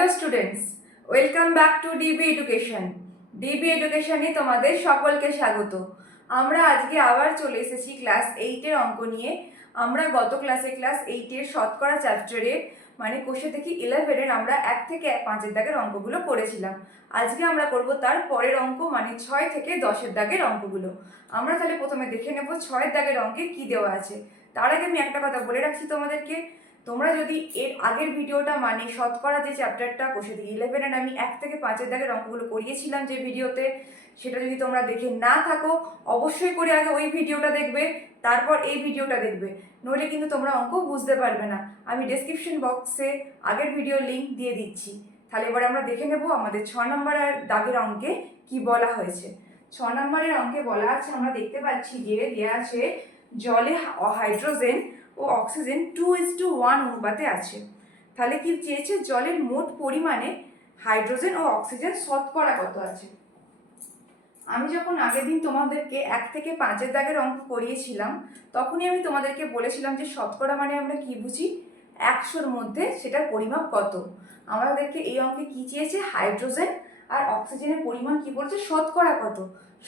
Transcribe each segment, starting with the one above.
Hello students, welcome back to DB education. DB এডুকেশনে তোমাদের সকলকে স্বাগত। আমরা আজকে আবার চলে এসেছি ক্লাস 8-এর অঙ্ক নিয়ে। আমরা গত ক্লাস 8-এর শতকরা চ্যাপ্টারে মানে কোষে থেকে 11-এর আমরা 1 থেকে 5-এর দাগের অঙ্কগুলো করেছিলাম। আজকে আমরা করব তার পরের অঙ্ক মানে 6 থেকে 10-এর দাগের অঙ্কগুলো। আমরা তাহলে প্রথমে দেখে নেব 6-এর দাগের অঙ্কে কি দেওয়া আছে। তার আগে আমি একটা কথা বলে রাখছি তোমাদেরকে, তোমরা যদি এর আগের ভিডিওটা মানে শতকরা যে চ্যাপ্টারটা কোষে থেকে 11-এর আমি 1 থেকে 5-এর দাগের অঙ্কগুলো করিয়েছিলাম যে ভিডিওতে, সেটা যদি তোমরা দেখে না থাকো অবশ্যই করে আগে ওই ভিডিওটা দেখবে, তারপর এই ভিডিওটা দেখবে, নইলে কিন্তু তোমরা অঙ্ক বুঝতে পারবে না। আমি ডেসক্রিপশন বক্সে আগের ভিডিওর লিঙ্ক দিয়ে দিচ্ছি। তাহলে এবার আমরা দেখে নেব আমাদের 6 নম্বরের দাগের অঙ্কে কি বলা হয়েছে। 6 নম্বরের অঙ্কে বলা আছে, আমরা দেখতে পাচ্ছি যে দেওয়া আছে জলে হাইড্রোজেন ও অক্সিজেন 2:1 অনুপাতে আছে। তাহলে কি চেয়েছে, জলের মোট পরিমাণে হাইড্রোজেন ও অক্সিজেন শতকরা কত আছে। আমি যখন আগের দিন তোমাদেরকে 1 থেকে 5-এর দাগের অঙ্ক করিয়েছিলাম, তখনই আমি তোমাদেরকে বলেছিলাম যে শতকরা মানে আমরা কি বুঝি, 100-র মধ্যে সেটার পরিমাপ কত। আমাদেরকে এই অঙ্কে কি চেয়েছে, হাইড্রোজেন আর অক্সিজেনের পরিমাণ কি বলছে, শতকরা কত।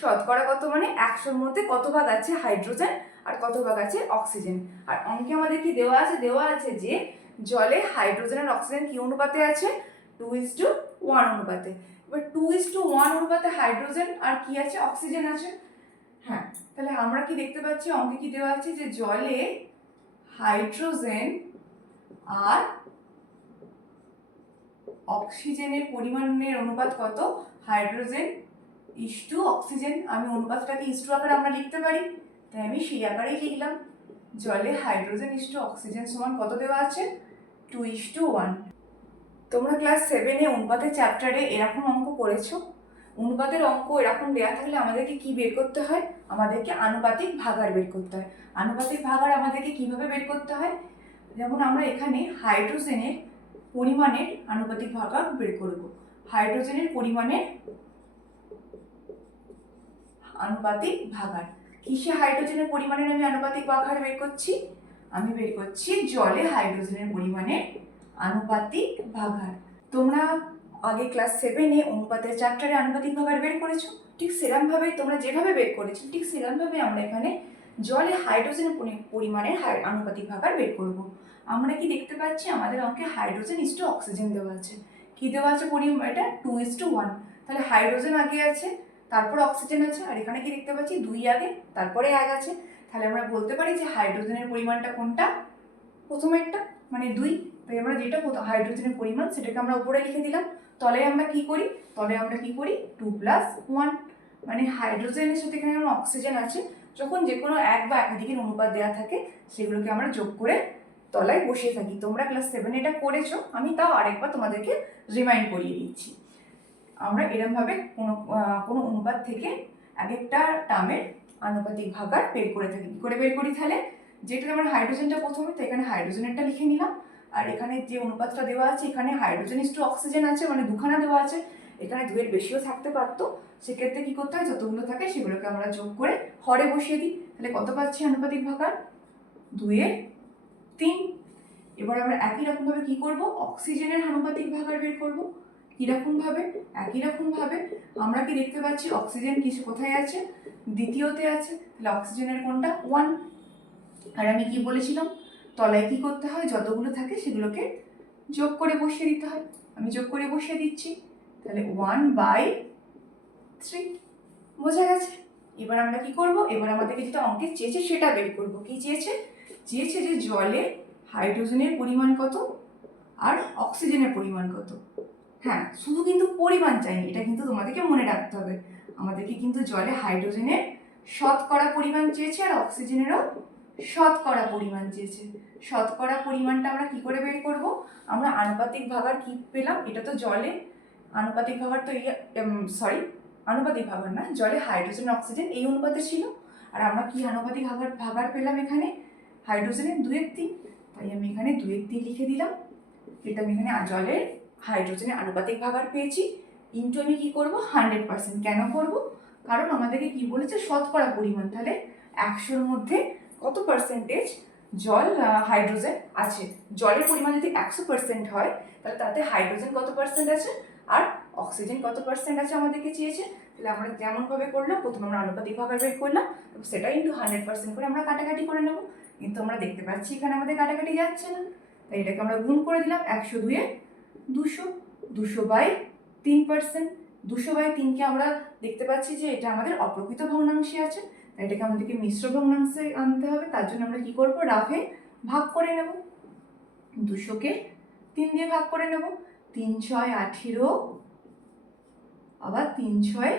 শতকরা কত মানে 100-র মধ্যে কত ভাগ আছে হাইড্রোজেন আর কত ভাগ আছে অক্সিজেন। আর অঙ্কে আমাদের কি দেওয়া আছে যে জলে হাইড্রোজেন আর অক্সিজেন কি অনুপাতে আছে, 2:1 অনুপাতে। এবার 2:1 অনুপাতে হাইড্রোজেন আর কি আছে, অক্সিজেন আছে। হ্যাঁ, তাহলে আমরা কি দেখতে পাচ্ছি, অঙ্কে কি দেওয়া আছে যে জলে হাইড্রোজেন আর অক্সিজেনের পরিমাণের অনুপাত কত, হাইড্রোজেন ইস্টু অক্সিজেন। আমি অনুপাতটাকে ইস্টু আকারে আমরা লিখতে পারি, তাই আমি সেই আকারেই লিখলাম। জলে হাইড্রোজেন ইস্টু অক্সিজেন সমান কত দেওয়া আছে, 2:1। তোমরা ক্লাস 7-এ অনুপাতের চ্যাপ্টারে এরকম অঙ্ক করেছো। অনুপাতের অঙ্ক এরকম দেওয়া থাকলে আমাদেরকে কি বের করতে হয়, আমাদেরকে আনুপাতিক ভাগার বের করতে হয়। আনুপাতিক ভাগার আমাদেরকে কিভাবে বের করতে হয়, যেমন আমরা এখানে হাইড্রোজেনের পরিমাণের আনুপাতিক ভাগার বের করব। হাইড্রোজেনের পরিমাণের আনুপাতিক ভাগার, কিসে হাইড্রোজেনের পরিমাণের আমি আনুপাতিক ভাগার বের করছি, আমি বের করছি জলে হাইড্রোজেনের পরিমাণের আনুপাতিক ভাগার। তোমরা আগে ক্লাস 7-এ অনুপাতের চ্যাপ্টারে আনুপাতিক ভাগার বের করেছো, ঠিক সেরকমভাবে তোমরা যেভাবে বের করেছো ঠিক সেরকমভাবে আমরা এখানে জলে হাইড্রোজেনের পরিমাণের আনুপাতিক ভাগার বের করব। আমরা কি দেখতে পাচ্ছি, আমাদের অঙ্কে হাইড্রোজেন ইস্টু অক্সিজেন দেওয়া আছে। কি দেওয়া আছে পরিমাণ, এটা 2:1। তাহলে হাইড্রোজেন আগে আছে, তারপর অক্সিজেন আছে, আর এখানে কি দেখতে পাচ্ছি 2 আগে তারপরে 1 আছে। তাহলে আমরা বলতে পারি যে হাইড্রোজেনের পরিমাণটা কোনটা, প্রথমেরটা মানে 2। তাই আমরা যেটা হাইড্রোজেনের পরিমাণ সেটাকে আমরা উপরে লিখে দিলাম। তলে আমরা কি করি, 2+1 মানে হাইড্রোজেনের সাথে এখানে যেমন অক্সিজেন আছে, যখন যে কোনো এক বা একাধিকের অনুপাত দেওয়া থাকে সেগুলোকে আমরা যোগ করে তলায় বসিয়ে থাকি। তোমরা ক্লাস 7 এটা করেছো, আমি তাও আরেকবার তোমাদেরকে রিমাইন্ড করিয়ে দিচ্ছি। আমরা এরমভাবে কোনো অনুপাত থেকে এক একটা টার্মের আনুপাতিক ভাগার বের করে থাকি। কী করে বের করি, তাহলে যেটা আমার হাইড্রোজেনটা প্রথমে, তো এখানে হাইড্রোজেনেরটা লিখে নিলাম। আর এখানে যে অনুপাতটা দেওয়া আছে, এখানে হাইড্রোজেন ইস্টু অক্সিজেন আছে মানে 2খানা দেওয়া আছে, এখানে 2-এর বেশিও থাকতে পারতো। সেক্ষেত্রে কি করতে হয়, যতগুলো থাকে সেগুলোকে আমরা যোগ করে হরে বসিয়ে দিই। তাহলে কত পাচ্ছি আনুপাতিক ভাগার, 2/3। এবার আমরা একই রকমভাবে কি করব, অক্সিজেনের আনুপাতিক ভাগার বের করব। কিরকমভাবে, একই রকমভাবে আমরা কি দেখতে পাচ্ছি, অক্সিজেন কিছু কোথায় আছে, দ্বিতীয়তে আছে। তাহলে অক্সিজেনের কোনটা, 1। আর আমি কি বলেছিলাম, তলায় কি করতে হয়, যতগুলো থাকে সেগুলোকে যোগ করে বসিয়ে দিতে হয়। আমি যোগ করে বসিয়ে দিচ্ছি, তাহলে 1/3। বোঝা গেছে। এবার আমরা কি করব, এবার আমাদেরকে যেটা অঙ্কে চেয়েছে সেটা বের করব। কি চেয়েছে, চেয়েছে যে জলে হাইড্রোজেনের পরিমাণ কত আর অক্সিজেনের পরিমাণ কত। হ্যাঁ, শুধু কিন্তু পরিমাণ চাইনি, এটা কিন্তু তোমাদেরকে মনে রাখতে হবে। আমাদেরকে কিন্তু জলে হাইড্রোজেনের শতকরা পরিমাণ চেয়েছে আর অক্সিজেনেরও শতকরা পরিমাণ চেয়েছে। শতকরা পরিমাণটা আমরা কি করে বের করব, আমরা আনুপাতিক ভাগার কি পেলাম, এটা তো জলে আনুপাতিক ভাগার তো আনুপাতিক ভাগার না, জলে হাইড্রোজেন অক্সিজেন এই অনুপাতে ছিল। আর আমরা কি আনুপাতিক ভাগার পেলাম, এখানে হাইড্রোজেনের 2/3। তাই আমি এখানে 2/3 লিখে দিলাম। এটা আমি এখানে জলের হাইড্রোজেনের আনুপাতিক ভাগার পেয়েছি, ইন্টু আমি কি করব 100%। কেন করব, কারণ আমাদেরকে কি বলেছে, শতকরা পরিমাণ। তাহলে 100-র মধ্যে কত পার্সেন্টেজ জল হাইড্রোজেন আছে। জলের পরিমাণ যদি 100% হয় তাহলে তাতে হাইড্রোজেন কত পার্সেন্ট আছে আর অক্সিজেন কত পার্সেন্ট আছে আমাদেরকে চেয়েছে। তাহলে আমরা যেমনভাবে করলাম, প্রথমে আমরা আনুপাতিক ভাগাকার বের করলাম, সেটা ইন্টু 100% করে আমরা কাটাকাটি করে নেব। কিন্তু আমরা দেখতে পাচ্ছি এখানে আমাদের কাটাকাটি যাচ্ছে না, তাই এটাকে আমরা গুণ করে দিলাম। 102 এ 200, 200/3%। 200/3কে আমরা দেখতে পাচ্ছি যে এটা আমাদের অপ্রকৃত ভগ্নাংশে আছে, তাই এটাকে আমাদেরকে মিশ্র ভগ্নাংশে আনতে হবে। তার জন্য আমরা কি করব, রাফে ভাগ করে নেব। 200কে 3 দিয়ে ভাগ করে নেব। 3 6 18, আবার 3 6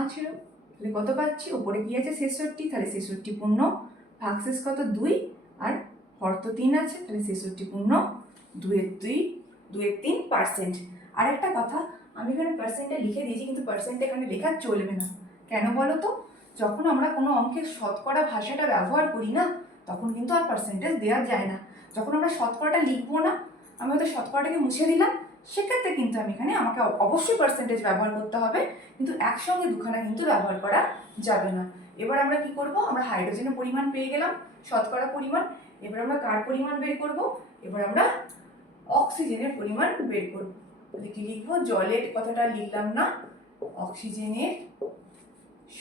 18, তাহলে কত পাচ্ছি, উপরে কি আছে 66, তাহলে 66 পূর্ণ ভাগশেষ কত 2, আর হর তো 3 আছে, তাহলে 66 পূর্ণ 2/3%। আর একটা কথা, আমি এখানে পার্সেন্টে লিখে দিয়েছি, কিন্তু পার্সেন্টে এখানে লেখা চলবে না। কেন বলো তো, যখন আমরা কোনো অঙ্কের শতকরা ভাষাটা ব্যবহার করি না, তখন কিন্তু আর পার্সেন্টেজ দেওয়া যায় না। যখন আমরা শতকরাটা লিখবো না, আমি হয়তো শতকরাটাকে মুছে দিলাম, সেক্ষেত্রে কিন্তু আমাকে অবশ্যই পার্সেন্টেজ ব্যবহার করতে হবে, কিন্তু একসঙ্গে দুখানা কিন্তু ব্যবহার করা যাবে না। এবার আমরা কি করব, আমরা হাইড্রোজেনের পরিমাণ পেয়ে গেলাম, শতকরা পরিমাণ। এবার আমরা কার পরিমাণ বের করব, এবার আমরা অক্সিজেনের পরিমাণ বের করব। তাহলে কি লিখবো, জলের কথাটা লিখলাম না, অক্সিজেনের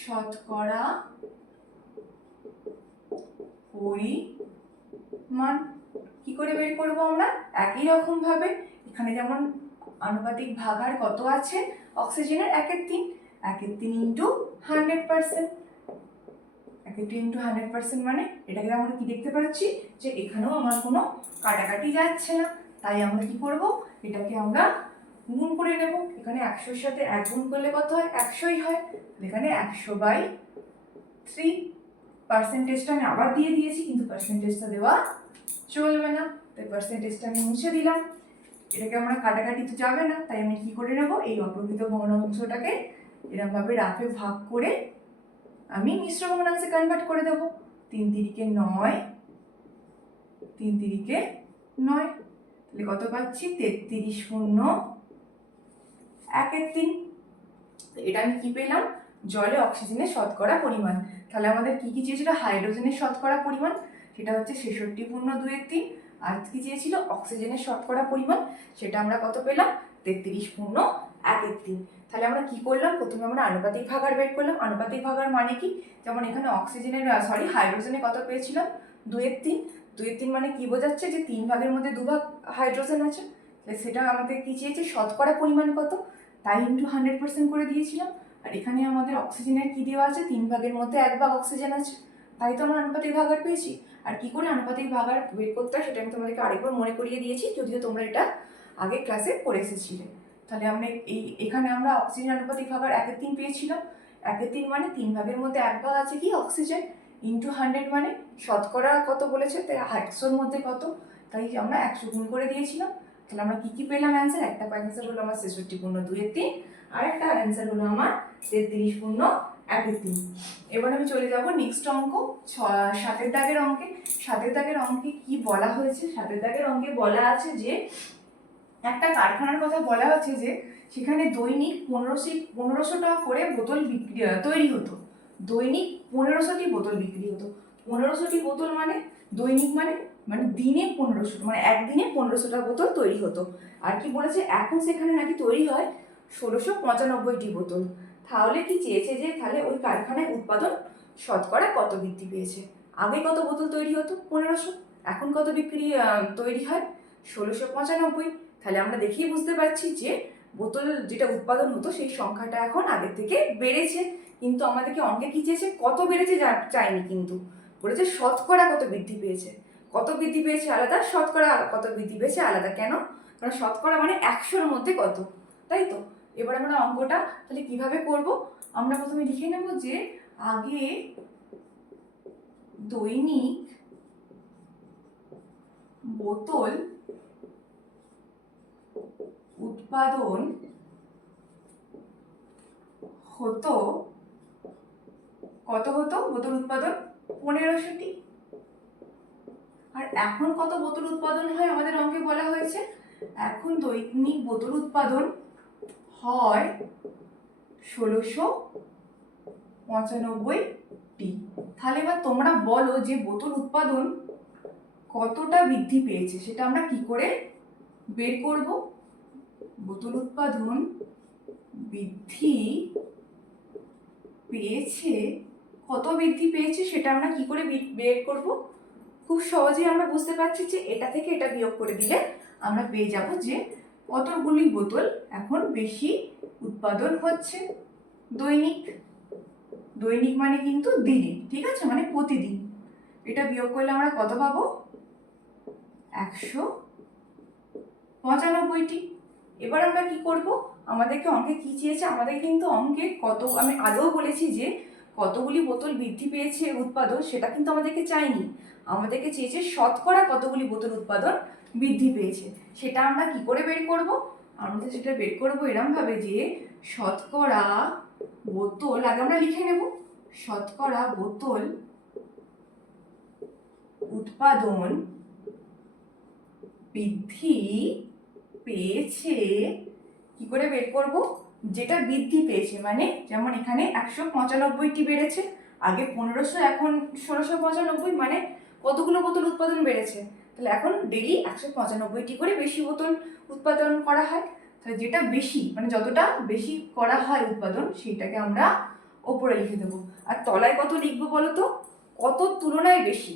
শতকরা পরিমাণ কি করে বের করব আমরা, একই রকম ভাবে এখানে যেমন আনুপাতিক ভাগার কত আছে অক্সিজেনের 1/3, 1/3 ইন্টু 100%। 1/3 ইন্টু 100% মানে এটাকে আমরা কি দেখতে পাচ্ছি যে এখানেও আমার কোনো কাটাকাটি যাচ্ছে না, তাই আমরা কি করব, এটাকে আমরা গুণ করে নেব। এখানে 100-র সাথে 1 গুণ করলে কত হয়, 100ই হয়। এখানে 100/3, পার্সেন্টেজটা আমি আবার দিয়ে দিয়েছি, কিন্তু পার্সেন্টেজটা দেওয়া চলবে না, তাই পার্সেন্টেজটা আমি মুছে দিলাম। এটাকে আমরা কাটাকাটি তো যাবে না, তাই আমি কি করে নেব, এই অপ্রকৃত ভগ্নাংশটাকে এরকমভাবে রাফে ভাগ করে আমি মিশ্র ভগ্নাংশে কনভার্ট করে দেব। 3 তিরিকে 9, 3 তিরিকে 9, তাহলে কত পাচ্ছি, 33 পূর্ণ 1/3। এটা আমি কি পেলাম, জলে অক্সিজেনের শতকরা পরিমাণ। তাহলে আমাদের কি কি চেয়েছিল, হাইড্রোজেনের শতকরা পরিমাণ, সেটা হচ্ছে 66 পূর্ণ 2/3, আর কি চেয়েছিল অক্সিজেনের শতকরা পরিমাণ, সেটা আমরা কত পেলাম, 33 পূর্ণ 1/3। তাহলে আমরা কি করলাম, প্রথমে আমরা আনুপাতিক ভাগার বের করলাম। আনুপাতিক ভাগার মানে কি, যেমন এখানে হাইড্রোজেনে কত পেয়েছিলাম, 2/3। 2/3 মানে কি বোঝাচ্ছে, যে 3 ভাগের মধ্যে 2 ভাগ হাইড্রোজেন আছে, সেটা আমাদের কি চেয়েছে, শতকরা পরিমাণ কত, তাই ইন্টু 100% করে দিয়েছিলাম। আর এখানে আমাদের অক্সিজেনের কি দেওয়া আছে, 3 ভাগের মধ্যে 1 ভাগ অক্সিজেন আছে, তাই তো আমরা আনুপাতিক ভাগার পেয়েছি। আর কি করে আনুপাতিক ভাগার বের করতে হয় সেটা আমি তোমাদেরকে আরেকবার মনে করিয়ে দিয়েছি, যদিও তোমরা এটা আগের ক্লাসে পড়ে এসেছিলে। তাহলে আমরা এখানে আমরা অক্সিজেন আনুপাতিক ভাগার 1/3 পেয়েছিলাম। 1/3 মানে 3 ভাগের মধ্যে 1 ভাগ আছে কি অক্সিজেন, ইন্টু 100 মানে শতকরা কত বলেছে, তাই 100-র মধ্যে কত, তাই আমরা 100 গুণ করে দিয়েছিলাম। তাহলে আমরা কি কি পেলাম অ্যান্সার, একটা অ্যান্সার হলো আমার 66 পূর্ণ 2/3, আর একটা অ্যান্সার হলো আমার 33 পূর্ণ 1/3। এবার আমি চলে যাব নেক্সট অঙ্ক, 7-এর দাগের অঙ্কে। 7-এর দাগের অঙ্কে কি বলা হয়েছে, 7-এর দাগের অঙ্কে বলা আছে যে একটা কারখানার কথা বলা হচ্ছে যে সেখানে দৈনিক 1500 টাকা করে বোতল তৈরি হতো। দৈনিক 1500টি বোতল বিক্রি হতো। 1500টি বোতল মানে দৈনিক মানে দিনে 1500, মানে একদিনে 1500টা বোতল তৈরি হতো। আর কি বলেছে, এখন সেখানে নাকি তৈরি হয় 1695টি বোতল। তাহলে কি চেয়েছে, যে তাহলে ওই কারখানায় উৎপাদন শতকরা কত বৃদ্ধি পেয়েছে। আগে কত বোতল তৈরি হতো, 1500, এখন কত তৈরি হয় 1695। তাহলে আমরা দেখেই বুঝতে পারছি যে বোতল যেটা উৎপাদন হতো সেই সংখ্যাটা এখন আগের থেকে বেড়েছে। কিন্তু আমাদেরকে অঙ্কে কি চেয়েছে, কত বেড়েছে চাইনি, কিন্তু বলেছে শতকরা কত বৃদ্ধি পেয়েছে। কত বৃদ্ধি পেয়েছে আলাদা, শতকরা কত বৃদ্ধি পেয়েছে আলাদা। কেন, কারণ শতকরা মানে 100-র মধ্যে কত, তাই তো। এবার আমরা অঙ্কটা তাহলে কিভাবে করব, আমরা প্রথমে লিখে নেব যে আগে দৈনিক বোতল উৎপাদন হতো, কত হতো বোতল উৎপাদন, 1500টি। আর এখন কত বোতল উৎপাদন হয় আমাদের অঙ্কে বলা হয়েছে, এখন দৈনিক বোতল উৎপাদন হয় 1695টি। তাহলে এবার তোমরা বলো যে বোতল উৎপাদন কতটা বৃদ্ধি পেয়েছে সেটা আমরা কি করে বের করব? বোতল উৎপাদন বৃদ্ধি পেয়েছে, কত বৃদ্ধি পেয়েছে সেটা আমরা কি করে বের করব? খুব সহজেই আমরা বুঝতে পারছি যে এটা থেকে এটা বিয়োগ করে দিলে আমরা পেয়ে যাব যে কতগুলি বোতল এখন বেশি উৎপাদন হচ্ছে দৈনিক। দৈনিক মানে কিন্তু দিনে, ঠিক আছে, মানে প্রতিদিন। এটা বিয়োগ করলে আমরা কত পাবো? 195টি। এবার আমরা কি করব? আমাদেরকে অঙ্কে কি চেয়েছে? আমাদের কিন্তু অঙ্কে আমি আগেও বলেছি যে কতগুলি বোতল বৃদ্ধি পেয়েছে উৎপাদন, সেটা কিন্তু আমাদেরকে চাইনি। আমাদেরকে চেয়েছে শতকরা কতগুলি বোতল উৎপাদন বৃদ্ধি পেয়েছে। সেটা আমরা কি করে বের করব? আমরা সেটা বের করব এরম ভাবে যে শতকরা বোতল আগে আমরা লিখে নেব। শতকরা বোতল উৎপাদন বৃদ্ধি পেয়েছে, কি করে বের করব? যেটা বৃদ্ধি পেয়েছে মানে যেমন এখানে 195টি বেড়েছে, আগে 1500 এখন 1695, মানে কতগুলো বোতল উৎপাদন বেড়েছে? তাহলে এখন ডেইলি 195টি করে বেশি বোতল উৎপাদন করা হয়। তাহলে যেটা বেশি মানে যতটা বেশি করা হয় উৎপাদন, সেইটাকে আমরা ওপরে লিখে দেবো। আর তলায় কত লিখবো বলো তো? কত তুলনায় বেশি,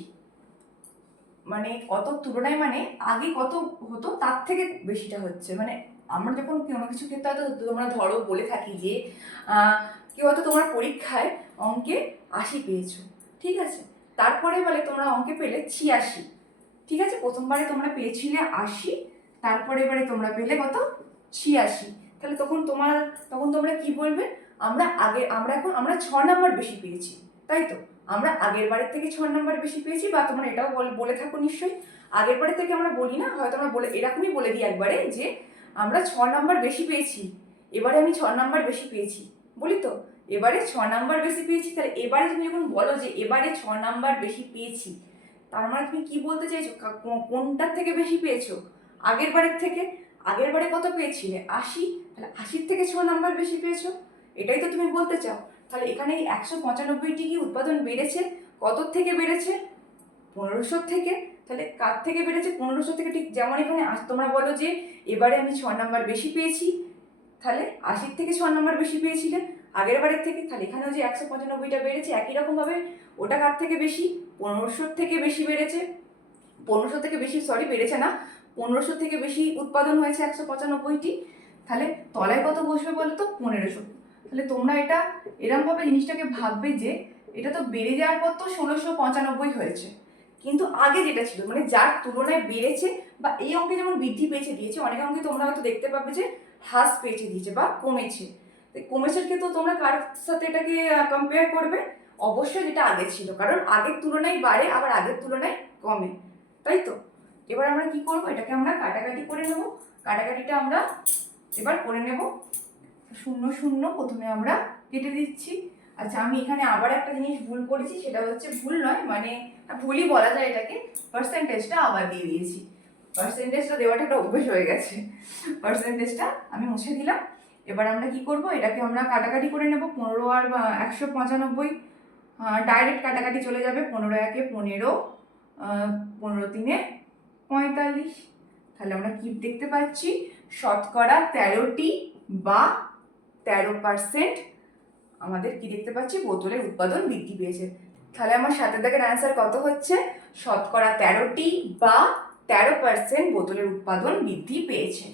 মানে কত তুলনায় মানে আগে কত হতো তার থেকে বেশিটা হচ্ছে। মানে আমরা যখন কোনো কিছু ক্ষেত্রে হয়তো তোমরা ধরো বলে থাকি যে কেউ হয়তো তোমার পরীক্ষায় অঙ্কে 80 পেয়েছো, ঠিক আছে, তারপরে বলে তোমরা অঙ্কে পেলে 86, ঠিক আছে, প্রথমবারে তোমরা পেয়েছিলে 80, তারপরে এবারে তোমরা পেলে কত? 86। তাহলে তখন তোমরা কি বলবে? আমরা 6 নাম্বার বেশি পেয়েছি, তাই তো? আমরা আগের বারের থেকে 6 নাম্বার বেশি পেয়েছি, বা তোমরা এটাও বলে থাকো নিশ্চয়ই। আগের বারের থেকে আমরা বলি না, হয়তো আমরা এরকমই বলে দিই একবারে যে আমরা 6 নাম্বার বেশি পেয়েছি, এবারে আমি 6 নাম্বার বেশি পেয়েছি, বলি তো এবারে 6 নাম্বার বেশি পেয়েছি। তাহলে এবারে তুমি যখন বলো যে এবারে 6 নাম্বার বেশি পেয়েছি, তার মানে তুমি কি বলতে চাইছো? কোনটার থেকে বেশি পেয়েছো? আগের বারের থেকে। আগের বারে কত পেয়েছিলে? 80, তাহলে 80 থেকে 6 নাম্বার বেশি পেয়েছো, এটাই তো তুমি বলতে চাও। তাহলে এখানে 195টি কি উৎপাদন বেড়েছে? কত থেকে বেড়েছে? 1500 থেকে। তাহলে কার থেকে বেড়েছে? 1500 থেকে। ঠিক যেমন এখানে তোমরা বলো যে এবারে আমি 6 নাম্বার বেশি পেয়েছি, তাহলে 80 থেকে 6 নাম্বার বেশি পেয়েছিলে আগের বারের থেকে। তাহলে এখানেও যে 195টা বেড়েছে, একই রকমভাবে ওটা কার থেকে বেশি? 1500 থেকে বেশি বেড়েছে। 1500 থেকে বেশি, সরি বেড়েছে না, 1500 থেকে বেশি উৎপাদন হয়েছে 195টি। তাহলে তলায় কত বসবে বলো তো? 1500। তাহলে তোমরা এটা এরমভাবে জিনিসটাকে ভাববে যে এটা তো বেড়ে যাওয়ার পর তো 1695 হয়েছে, কিন্তু আগে যেটা ছিল মানে যার তুলনায় বেড়েছে, বা এই অঙ্কে যেমন বৃদ্ধি পেয়েছে দিয়েছে, অনেক অঙ্কে তোমরা হয়তো দেখতে পাবে যে হ্রাস পেয়েছে দিয়েছে বা কমেছে। কমেছে কিন্তু তোমরা কার সাথে এটাকে কম্পেয়ার করবে? অবশ্যই যেটা আগে ছিল, কারণ আগের তুলনায় বাড়ে আবার আগের তুলনায় কমে, তাই তো? এবার আমরা কি করব? এটাকে আমরা কাটাকাটি করে নেব। কাটাকাটিটা আমরা এবার করে নেব। 0 0 প্রথমে আমরা কেটে দিচ্ছি। আচ্ছা, আমি এখানে আবার একটা জিনিস ভুল করেছি, সেটা হচ্ছে ভুল নয়, মানে ভুলই বলা যায় এটাকে, পার্সেন্টেজটা আবার দিয়ে দিয়েছি। পার্সেন্টেজটা দেওয়াটা একটা অভ্যেস হয়ে গেছে, পার্সেন্টেজটা আমি মুছে দিলাম। এবার আমরা কি করব? এটাকে আমরা কাটাকাটি করে নেব। 15 আর 195 ডাইরেক্ট কাটাকাটি চলে যাবে। 15 একে 15, 15 তিনে 45। তাহলে আমরা কি দেখতে পাচ্ছি? শতকরা 13টি বা 13% আমাদের কি দেখতে পাচ্ছি? বোতলের উৎপাদন বৃদ্ধি পেয়েছে। তাহলে আমার 7 দাগের অ্যান্সার কত হচ্ছে? শতকরা 13টি বা 13% বোতলের উৎপাদন বৃদ্ধি পেয়েছে।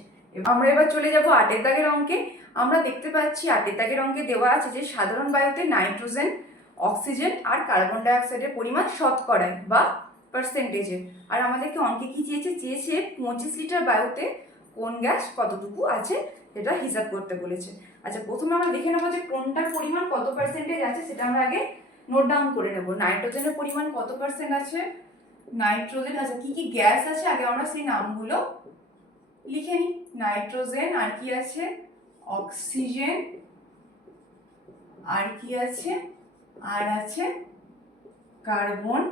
আমরা এবার চলে যাব 8 দাগের অঙ্কে। আমরা দেখতে পাচ্ছি 8 দাগের অঙ্কে দেওয়া আছে যে সাধারণ বায়ুতে নাইট্রোজেন, অক্সিজেন আর কার্বন ডাইঅক্সাইডের পরিমাণ শতকরায় বা পার্সেন্টেজে। আর আমাদেরকে অঙ্কে কি চেয়েছে? 25 লিটার বায়ুতে কোন গ্যাস কতটুকু আছে সেটা হিসাব করতে বলেছে। আচ্ছা, প্রথমে আমরা দেখে নেবো যে কোনটার পরিমাণ কত পার্সেন্টেজ আছে, সেটা আমরা আগে নোট ডাউন করে নেব। নাইট্রোজেনের পরিমাণ কত পার্সেন্ট আছে? নাইট্রোজেন, আচ্ছা কি কি গ্যাস আছে আগে আমরা সেই নামগুলো লিখে নিই। নাইট্রোজেন, আর কি আছে? অক্সিজেন, আর কি আছে? আর আছে কার্বন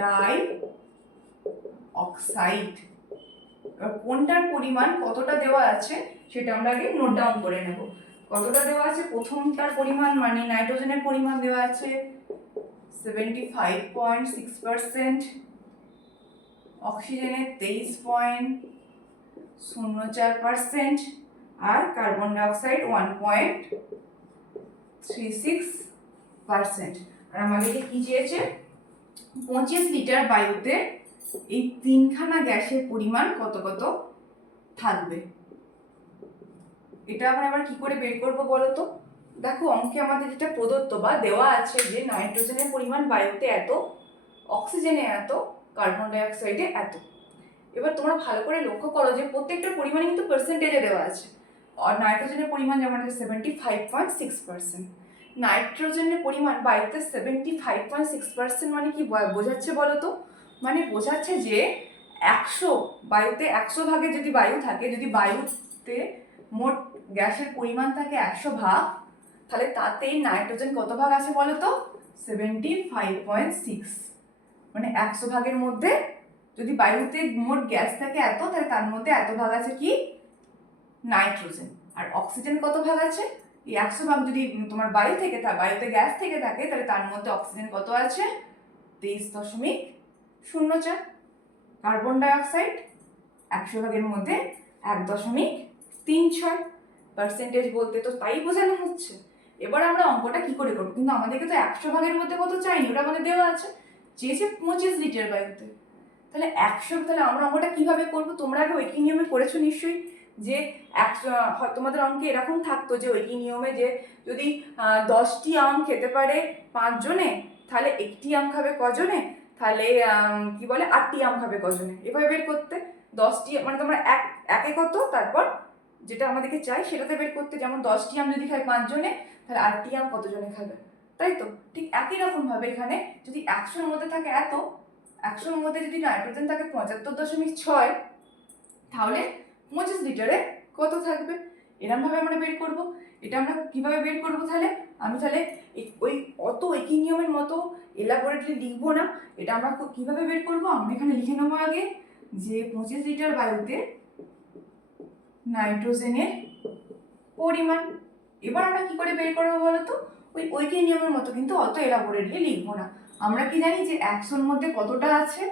ডাই অক্সাইড। কোনটার পরিমাণ কতটা দেওয়া আছে সেটা আমরা আগে নোট ডাউন করে নেব। কতটা দেওয়া আছে? প্রথমটার পরিমাণ মানে নাইট্রোজেনের পরিমাণ দেওয়া আছে 75.6%, অক্সিজেনের 23.04%, আর কার্বন ডাইঅক্সাইড 1.36%। আর আমাদেরকে কি চেয়েছে? 25 লিটার বায়ুতে এই তিনখানা গ্যাসের পরিমাণ কত কত থাকবে। এটা আমরা আবার কি করে বের করবো বলো তো? দেখো, অঙ্কে আমাদের যেটা প্রদত্ত বা দেওয়া আছে যে নাইট্রোজেনের পরিমাণ বায়ুতে এত, অক্সিজেনে এত, কার্বন ডাইঅক্সাইডে এত। এবার তোমরা ভালো করে লক্ষ্য করো যে প্রত্যেকটা পরিমাণে কিন্তু পার্সেন্টেজে দেওয়া আছে। আর নাইট্রোজেনের পরিমাণ যেমন আছে 75.6%, নাইট্রোজেনের পরিমাণ বায়ুতে 75.6% মানে কি বোঝাচ্ছে বলো তো? মানে বোঝাচ্ছে যে 100 বায়ুতে 100 ভাগে যদি বায়ু থাকে, যদি বায়ুতে মোট গ্যাসের পরিমাণ থাকে 100 ভাগ, তাহলে তাতেই নাইট্রোজেন কত ভাগ আছে বলো তো? 75.6। মানে 100 ভাগের মধ্যে যদি বায়ুতে মোট গ্যাস থাকে এত, তাহলে তার মধ্যে এত ভাগ আছে কি? নাইট্রোজেন। আর অক্সিজেন কত ভাগ আছে? এই 100 ভাগ যদি তোমার বায়ু থেকে বায়ুতে গ্যাস থেকে থাকে, তাহলে তার মধ্যে অক্সিজেন কত আছে? 23.04। কার্বন ডাইঅক্সাইড 100 ভাগের মধ্যে 1.36। পার্সেন্টেজ বলতে তো তাই বোঝানো হচ্ছে। এবার আমরা অঙ্কটা কি করে করবো? কিন্তু আমাদেরকে তো 100 ভাগের মধ্যে কত চাইনি, ওটা আমাদের দেওয়া আছে, চেয়েছে 25 লিটার বায়ুতে। তাহলে 100, তাহলে আমরা অঙ্কটা কিভাবে করবো? তোমরা আগে ঐকিক নিয়মে করেছো নিশ্চয়ই, যে 100 তোমাদের অঙ্কে এরকম থাকতো যে ঐকিক নিয়মে যে যদি 10টি আম খেতে পারে 5 জনে, তাহলে 1টি আম খাবে কজনে? তাহলে কি বলে 8টি আম খাবে কজনে? এভাবে বের করতে 10টি মানে তোমরা একে কত, তারপর যেটা আমাদেরকে চাই সেটাতে বের করতে। যেমন 10টি আম যদি খায় 5 জনে, তাহলে 8টি আম কত জনে খাবে, তাই তো? ঠিক একই রকম ভাবে এখানে যদি 100-র মধ্যে থাকে এত, 100-র মধ্যে যদি নাইট্রোজেন থাকে 75.6, তাহলে 25 লিটারে কত থাকবে? এরকম ভাবে আমরা বের করব। এটা আমরা কিভাবে বের করব? তাহলে আমি ওই অত ঐকিক নিয়মের মতো এলাবোরেটলি লিখবো না। এটা আমরা কিভাবে বের করব? আমরা এখানে লিখে নেবো আগে যে 25 লিটার বায়ুতে নাইট্রোজেনের পরিমাণ। এবার আমরা কি করে বের করবো বলতো? ওই ঐকিক নিয়মের মতো, কিন্তু অত এলাবোরেটলি লিখবো না। আমরা কি জানি যে 100-র মধ্যে কতটা আছে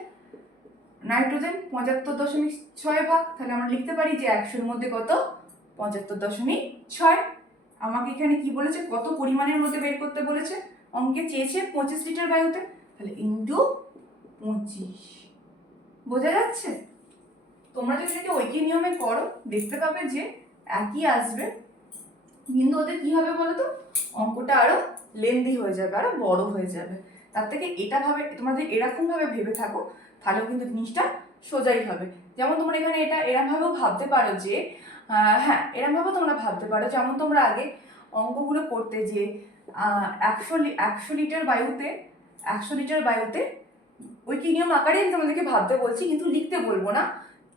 নাইট্রোজেন? 75.6 ভাগ। তাহলে আমরা লিখতে পারি যে 100-র মধ্যে কত? 75.6। আমাকে এখানে কি বলেছে? কত পরিমাণের মধ্যে বের করতে বলেছে? অঙ্কে চেয়েছে 25 লিটার বায়ুতে, তাহলে ইন্টু 25। বোঝা যাচ্ছে? তোমরা যদি এটা ঐকিক নিয়মে করো দেখতে পাবে যে একই আসবে, কিন্তু ওদের কি হবে বলো তো? অঙ্কটা আরো লেন্দি হয়ে যাবে, আরো বড় হয়ে যাবে। তার থেকে এটা ভাবে, তোমরা যদি এরকম ভাবে ভেবে থাকো তাহলেও কিন্তু জিনিসটা সোজাই হবে। যেমন তোমরা এখানে এটা এরম ভাবেও ভাবতে পারো যে হ্যাঁ, এরম ভাবেও তোমরা ভাবতে পারো, যেমন তোমরা আগে অঙ্কগুলো করতে যে 100 লিটার বায়ুতে 100 লিটার বায়ুতে ঐকিক নিয়ম আকারে আমি তোমাদেরকে ভাবতে বলছি, কিন্তু লিখতে বলবো না,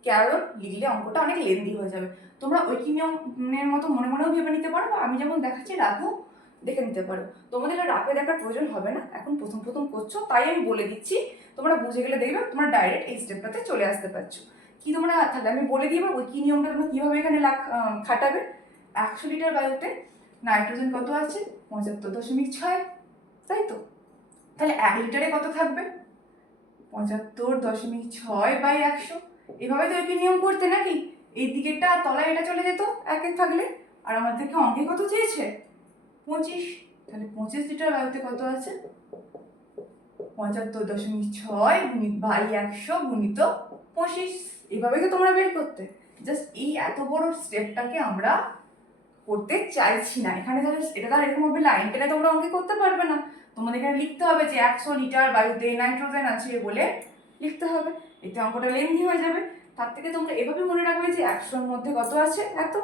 কারণ লিখলে অঙ্কটা অনেক লেন্দি হয়ে যাবে। তোমরা ঐকিক নিয়মের মতো মনে মনেও ভেবে নিতে পারো, বা আমি যেমন দেখাচ্ছি রাখেও দেখে নিতে পারো। তোমাদের এটা রাখে দেখার প্রয়োজন হবে না, এখন প্রথম প্রথম করছো তাই আমি বলে দিচ্ছি। তোমরা বুঝে গেলে দেখবে তোমরা ডাইরেক্ট এই স্টেপটাতে চলে আসতে পারছো। কি তোমরা, তাহলে আমি বলে দিই বা ঐকিক নিয়মটা তোমরা কীভাবে এখানে খাটাবে। 100 লিটার বায়ুতে নাইট্রোজেন কত আছে? 75.6, তাই তো? তাহলে 1 লিটারে কত থাকবে? 75.6/100। এভাবে তো একই নিয়ম করতে নাকি? এই দিকেরটা তলায় এটা চলে যেত একে থাকলে। আর আমাদেরকে অঙ্কে কত চেয়েছে? 25। তাহলে 25 লিটার বায়ুতে কত আছে? 75.6/100 গুণিত 25। এভাবে তো তোমরা বের করতে। জাস্ট এই এত বড় স্টেপটাকে আমরা করতে চাইছি না এখানে। তাহলে এটা তাহলে এরকম হবে, লাইন টেনে তোমরা অঙ্কে করতে পারবে না। তোমাদের এখানে লিখতে হবে যে 100 লিটার বায়ুতে নাইট্রোজেন আছে বলে লিখতে হবে। এতে অঙ্কটা লেন্দি হয়ে যাবে। তার থেকে তোমরা এভাবে মনে রাখবে যে 100-র মধ্যে কত আছে? এত।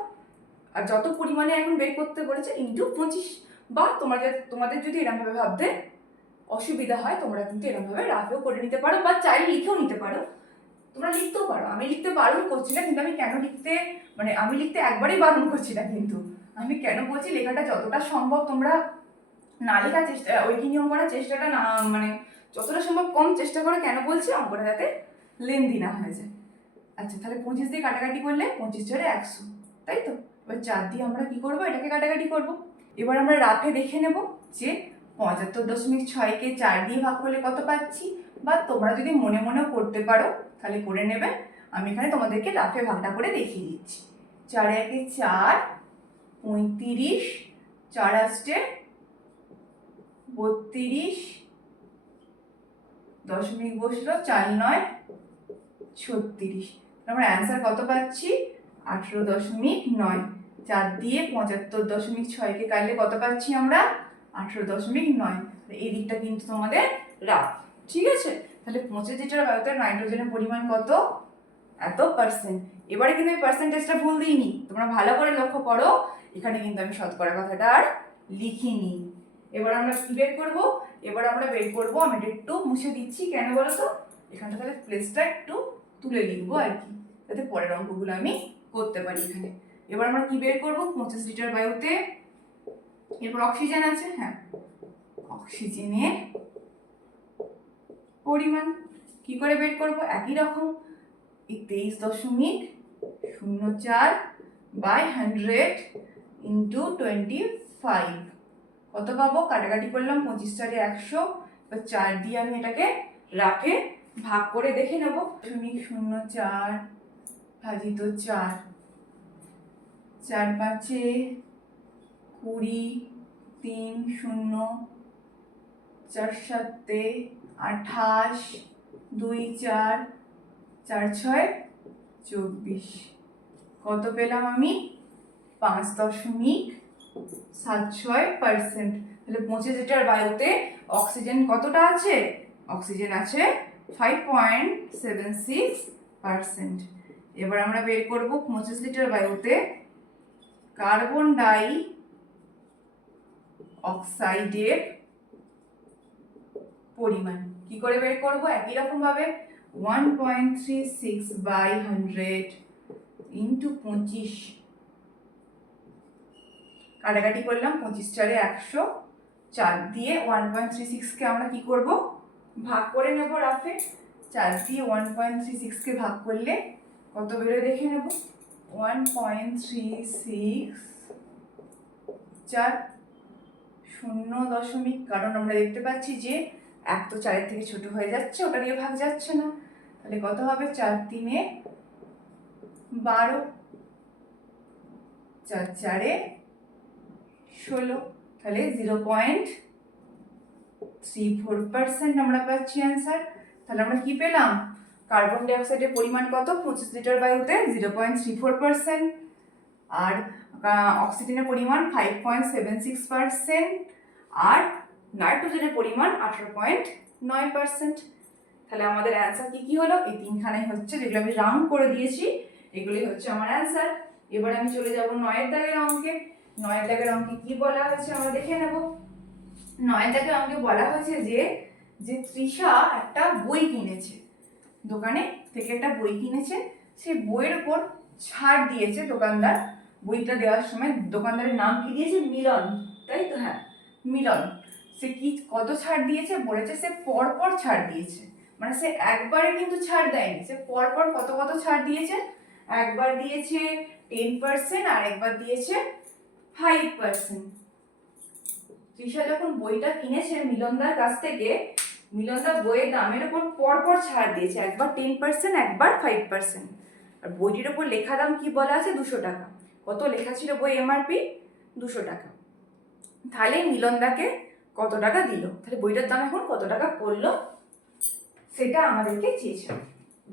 আর যত পরিমাণে এখন বের করতে বলেছে ইন্টু 25। বা তোমাদের যদি এরকমভাবে ভাবতে অসুবিধা হয়, তোমরা কিন্তু এরকমভাবে রাফেও করে নিতে পারো, বা চাইলে লিখেও নিতে পারো। তোমরা লিখতেও পারো, আমি লিখতে বারণ করছি না, কিন্তু আমি কেন লিখতে আমি লিখতে একবারেই বারণ করছি না, কিন্তু আমি কেন বলছি লেখাটা যতটা সম্ভব তোমরা না লেখার চেষ্টা, ঐকিক নিয়ম করার চেষ্টাটা না, যতটা সম্ভব কম চেষ্টা করে। কেন বলছি? অঙ্কটা যাতে লেন্দি না হয়ে যায়। আচ্ছা, তাহলে 25 দিয়ে কাটাকাটি করলে 25×100, তাই তো? এবার 4 দিয়ে আমরা কি করবো? এটাকে কাটাকাটি করবো। এবার আমরা রাফে দেখে নেব যে 75.6-কে 4 দিয়ে ভাগ করলে কত পাচ্ছি, বা তোমরা যদি মনে মনেও করতে পারো তাহলে করে নেবে। আমি এখানে তোমাদেরকে রাফে ভাগটা করে দেখিয়ে দিচ্ছি। 4 একে 4, 35, 4 আসছে 32, দশমিক বসলো, 4 9 36। আমরা অ্যান্সার কত পাচ্ছি, 18.9। 4 দিয়ে 75.6-কে কাটলে কত পাচ্ছি আমরা, 18.9। এই দিকটা কিন্তু তোমাদের রাফ, ঠিক আছে। তাহলে 25 লিটার বায়ুতে নাইট্রোজেনের পরিমাণ কত, এত পার্সেন্ট। এবারে কিন্তু আমি পার্সেন্টেজটা ভুল দিইনি, তোমরা ভালো করে লক্ষ্য করো, এখানে কিন্তু আমি শতকরা কথাটা আর লিখিনি। এবার আমরা কি বের করবো, এবার আমরা বের করবো, আমি এটা একটু মুছে দিচ্ছি, কেন বলো তো, এখানটা তাহলে প্লেসটা একটু তুলে লিখবো আর কি, যাতে পরের অঙ্কগুলো আমি করতে পারি এখানে। এবার আমরা কি বের করবো, 25 লিটার বায়ুতে, এরপর অক্সিজেন আছে, হ্যাঁ, অক্সিজেনের পরিমাণ কি করে বের করবো, একই রকম, 23.04 বাই 100 ইন্টু 25 কত পাবো, কাটাকাটি করলাম, 25 4 100, এবার 4 দিয়ে আমি এটাকে রাফে ভাগ করে দেখে নেবো। 0.04 ভাজিত 4, 4 5 20, 3 0, 4 7 28, 2 4, 4 6 24, কত পেলাম আমি, 5.76%। তাহলে 25 লিটার বায়ুতে অক্সিজেন কতটা আছে, অক্সিজেন আছে 5.76%। এবার আমরা বের করব 25 লিটার বায়ুতে কার্বন ডাই অক্সাইডের পরিমাণ। কি করে বের করব, একই রকম ভাবে 1.36 বাই 100 ইন্টু 25, কাটাকাটি করলাম, 25 4 100, 4 দিয়ে 1.36-কে আমরা কি করব, ভাগ করে নেব রাফে। 4 দিয়ে 1.36-কে ভাগ করলে কত বেরোয় দেখে নেব, 1.36 4 0 কারণ আমরা দেখতে পাচ্ছি যে 1 তো 4-এর থেকে ছোট হয়ে যাচ্ছে, ওটা দিয়ে ভাগ যাচ্ছে না, তাহলে কত হবে, 4 3 12, 4 4 16, তাহলে 0.34% আমরা পাচ্ছি অ্যান্সার। তাহলে আমরা কি পেলাম, কার্বন ডাই অক্সাইডের পরিমাণ কত 25 লিটার বায়ুতে, 0.34%, আর অক্সিজেনের পরিমাণ 5.76%, আর নাইট্রোজেনের পরিমাণ 18.9%। তাহলে আমাদের অ্যান্সার কি কি হলো, এই তিনখানাই হচ্ছে, যেগুলো আমি রাউন্ড করে দিয়েছি, এগুলোই হচ্ছে আমার অ্যান্সার। এবার আমি চলে যাব 9-এর দাগের অঙ্কে। 9-এর দাগের অঙ্কে কি বলা হয়েছে আমরা দেখে নেব। 9-এর দাগের অঙ্কে বলা হয়েছে যে তৃষা একটা বই কিনেছে, দোকানে থেকে একটা বই কিনেছে, সেই বইয়ের উপর ছাড় দিয়েছে দোকানদার। বইটা দেওয়ার সময় দোকানদারের নাম কি দিয়েছে, মিলন, তাই তো, হ্যাঁ মিলন। সে কি কত ছাড় দিয়েছে, বলেছে সে পরপর ছাড় দিয়েছে, মানে সে একবারে কিন্তু ছাড় দেয়নি, সে পরপর কত কত ছাড় দিয়েছে, একবার দিয়েছে 10% আর একবার দিয়েছে 5%। তৃষা যখন বইটা কিনেছে মিলনদার কাছ থেকে, মিলনদা বইয়ের দামের উপর পরপর ছাড় দিয়েছে, একবার 10%, একবার 5%। আর বইটির উপর লেখা দাম কি বলা আছে, 200 টাকা। কত লেখা ছিল বই এমআরপি, 200 টাকা। তাহলে মিলনদাকে কত টাকা দিল, তাহলে বইটার দাম এখন কত টাকা পড়লো সেটা আমাদেরকে চেয়েছে।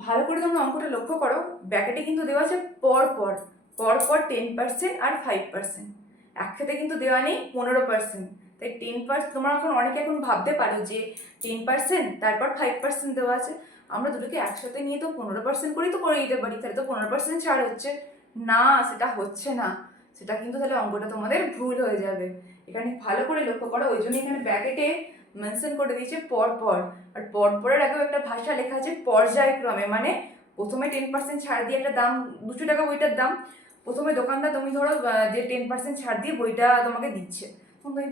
ভালো করে তোমরা অঙ্কটা লক্ষ্য করো, ব্র্যাকেটে কিন্তু দেওয়া আছে পরপর, পরপর 10% আর 5%, একসাথে কিন্তু দেওয়া নেই 15%। তাই 10%, তোমরা এখন অনেকে এখন ভাবতে পারো যে 10% তারপর 5% দেওয়া আছে, আমরা দুটোকে একসাথে নিয়ে তো 15% করেই তো করে দিতে পারি, তাহলে তো 15% ছাড় হচ্ছে না, সেটা হচ্ছে না, সেটা কিন্তু তাহলে অঙ্কটা তোমাদের ভুল হয়ে যাবে। এখানে ভালো করে লক্ষ্য করো, ওই জন্য এখানে ব্র্যাকেটে মেনশন করে দিয়েছে পরপর, আর পরপরের আগেও একটা ভাষা লেখা আছে পর্যায়ক্রমে, মানে প্রথমে 10% ছাড় দিয়ে একটা দাম, 200 টাকা বইটার দাম, প্রথমে দোকানদার তুমি ধরো যে 10% ছাড় দিয়ে বইটা তোমাকে দিচ্ছে,